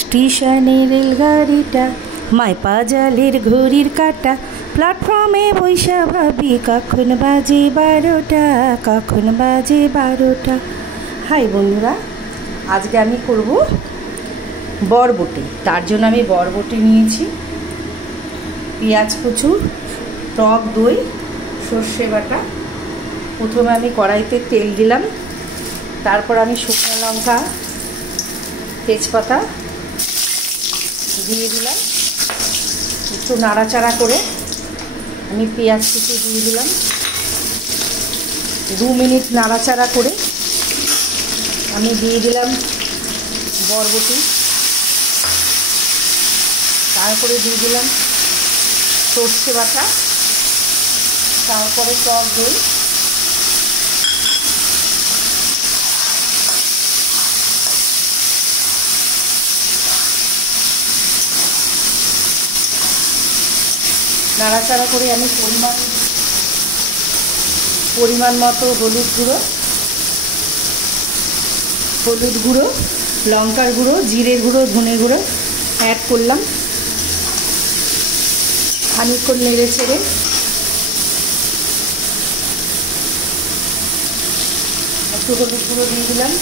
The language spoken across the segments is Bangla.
স্টেশনে রেলগাড়িটা, মায় পাজালের ঘড়ির কাঁটা, প্ল্যাটফর্মে বৈশা ভাবি কখন বাজে 12টা, কখন বাজে 12টা। হাই বন্ধুরা, আজকে আমি করব বরবটি। তার জন্য আমি বরবটি নিয়েছি, পেঁয়াজ কুচু, টক দই, সর্ষে বাটা। প্রথমে আমি কড়াইতে তেল দিলাম, তারপর আমি শুকনো লঙ্কা, তেজপাতা দিয়ে দিলাম। একটু নাড়াচাড়া করে আমি পেঁয়াজ কুচি দিয়ে দিলাম। 2 মিনিট নাড়াচাড়া করে আমি দিয়ে দিলাম বরবটি, তারপরে দিয়ে দিলাম সর্ষে বাটা, তারপরে টক দই, নাড়াচাড়া করে আমি পরিমাণ মতো হলুদ গুঁড়ো, লঙ্কার গুঁড়ো, জিরের গুঁড়ো, ধনে গুঁড়ো অ্যাড করলাম। খানিকক্ষণ নেড়ে ছেড়ে একটু হলুদ গুঁড়ো দিয়ে দিলাম,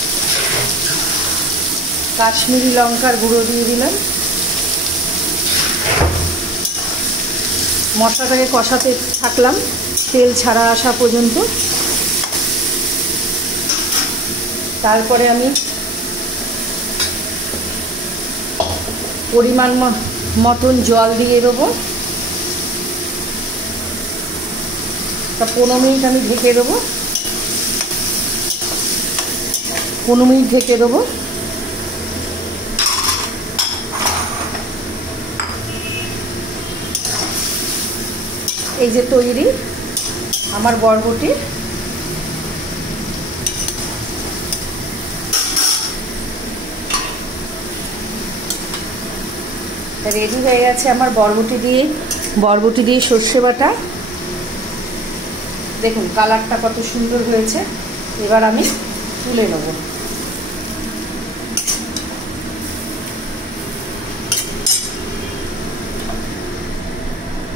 কাশ্মীরি লঙ্কার গুঁড়ো দিয়ে দিলাম। মশলাটাকে কষাতে থাকলাম তেল ছাড়া আসা পর্যন্ত। তারপরে আমি পরিমাণ মতন জল দিয়ে দেবো। 15 মিনিট আমি ঢেকে দেবো। 15 মিনিট ঢেকে দেবো। এই যে তৈরি আমার বরবটি। রেডি হয়ে গেছে আমার বরবটি দিয়ে সর্ষে বাটা। দেখুন কালারটা কত সুন্দর হয়েছে। এবার আমি তুলে নেব।